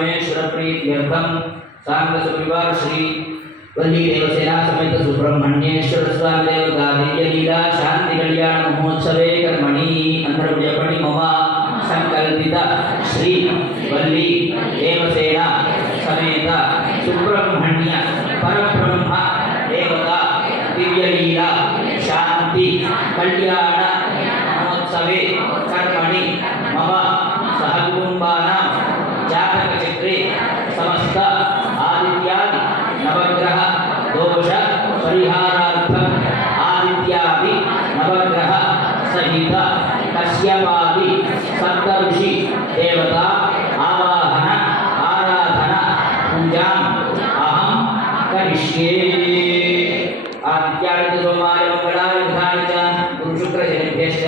परमेश्वर प्रीत्यर्थम सांग सुविवार श्री वल्ली देवसेना समेत सुब्रह्मण्येश्वर स्वामी देवता दिव्य लीला शांति कल्याण महोत्सवे कर्मणि अंतर्व्यपणि मम संकल्पित श्री वल्ली देवसेना समेत सुब्रह्मण्य परब्रह्म देवता दिव्य लीला शांति कल्याण महोत्सवे कर्मणि मम सहकुटुंबानां जातक चक्रे समस्त आदित्यादि नवग्रह दोष परिहारार्थम आदित्यादि नवग्रह सहित कश्यपादि सप्तऋषि देवता आवाहन आराधना पूजा अहम करिष्ये। आदित्याय सोमाय मंगलाय बुधाय च गुरु शुक्र शनिभ्यश्च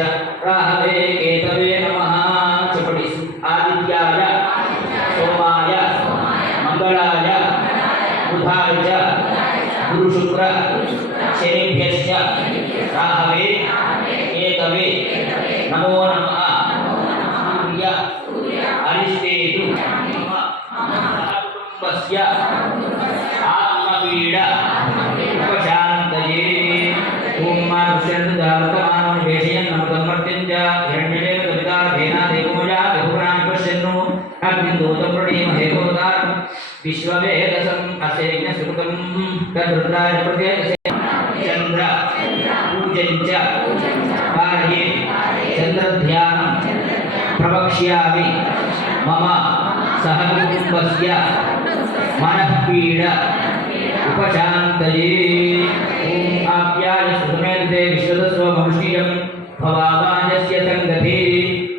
राहवे केतवे नमः। चपड़ी आदित्याय सोमाय मंगलाय बुधाय च गुरु शुक्र शनिभ्यश्च राहवे केतवे नमो नमः। सूर्य अरिष्टेतु कुटुंबस्य आत्मपीडा उपशान्तये। ओम मारुष्यन्तदार्तमानं वेशयन् नमतमर्त्यञ्च हिरण्यदेव कवितार्थेन देवोजा बहुपुराण पश्यन्नु अग्निदूतं प्रणीमहे गोदारं विश्ववेदसम् असेज्ञसुकृतं तद्रुद्राय प्रत्येकस्य चन्द्र पूजञ्च कार्ये चन्द्रध्यानं प्रवक्ष्यामि मम सहकुटुम्बस्य मनःपीडा उपशान्तये। ओम आप्याय सुमेते विश्वदस्व मनुष्यं भवावाजस्य संगते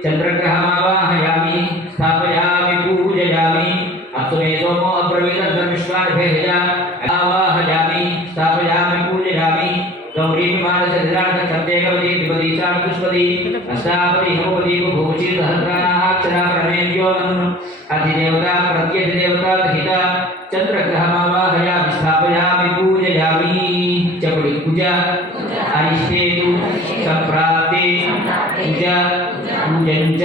चन्द्रग्रहमावाहयामि स्थापयामि पूजयामि अस्तुमे सोमो अब्रवीतधर्मिष्वार्भेजा आवाहयामि स्थापयामि पूजयामि गौरी विमानचन्द्रार्थ सत्येकवती द्विपदी सानुपुष्पदी अष्टापदी नवपदी भूषी सहस्राक्षरा परमेभ्यो अधिदेवता प्रत्यधिदेवता दहिता चन्द्रग्रहमावाहयामि स्थापयामि पूजयामि। चपड़ी पूजा अरिष्टेतु संप्राप्ते पूजा पूजञ्च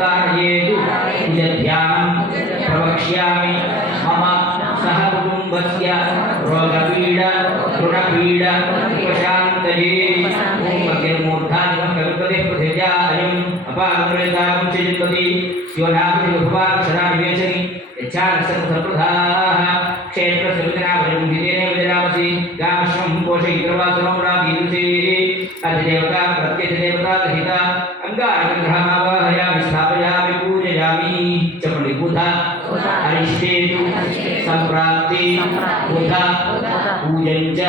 कार्येतु पूजध्यानं प्रवक्ष्यामि मम सहकुटुम्बस्य रोगपीडा ऋणपीडा उपशान्तये। ओम भगवन्मूर्धादिकं कविपदे पृथिव्या अयम् अपारमृताकं चिन्तति शिवनाभिभुवाक्षरानिवेशनि यच्छानसर्वप्रधाः क्षेत्रसर्वजनाभयं हितेन विजरामसि गामश्वं पोषयित्रवासनोरादीरुषे अधिदेवता प्रत्यधिदेवता दहिता अंगारकग्रहमावाहयामि स्थापयामि पूजयामि। चपड़ी बुध अरिष्टेतु संप्राप्ते बुध पूजञ्च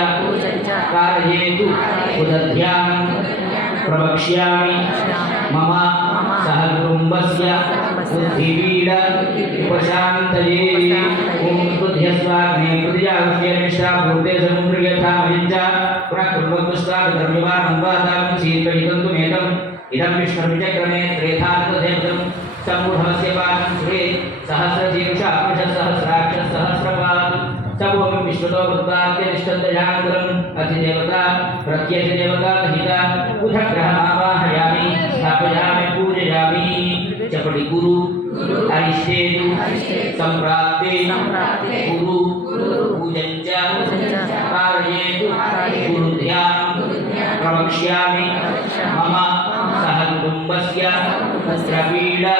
कारयेतु बुधध्यानं प्रवक्ष्यामि मम सहकुटुम्बस्य बुद्धिपीडा उपशान्तये। ओम बुद्ध्यस्वाग्ने बुद्ध्याहुष्यनिष्ठा भूते समुद्रयथा मयञ्च पुनः कुर्वन्तुस्वागधर्म्यवानं वातां शीतयितन्तुमेतम् इदं विष्णुर्विचक्रमे त्रेधातुदेवतं सम्मूढमस्य पादं सुरे सहस्रशीर्षा पुरुषसहस्राक्षः सहस्रपात् सबोऽपि विश्वतो वृत्तात्यनिष्ठन्तयान्तरम् अधिदेवता प्रत्यधिदेवता दहिता बुधग्रहमावाहयामि स्थापयामि पूजयामि। चपड़ी गुरु अरिष्टेतु संप्राप्ते गुरु पूजञ्च कारयेतु गुरुध्यानं प्रवक्ष्यामि मम सहकुटुम्बस्य वस्त्रपीडा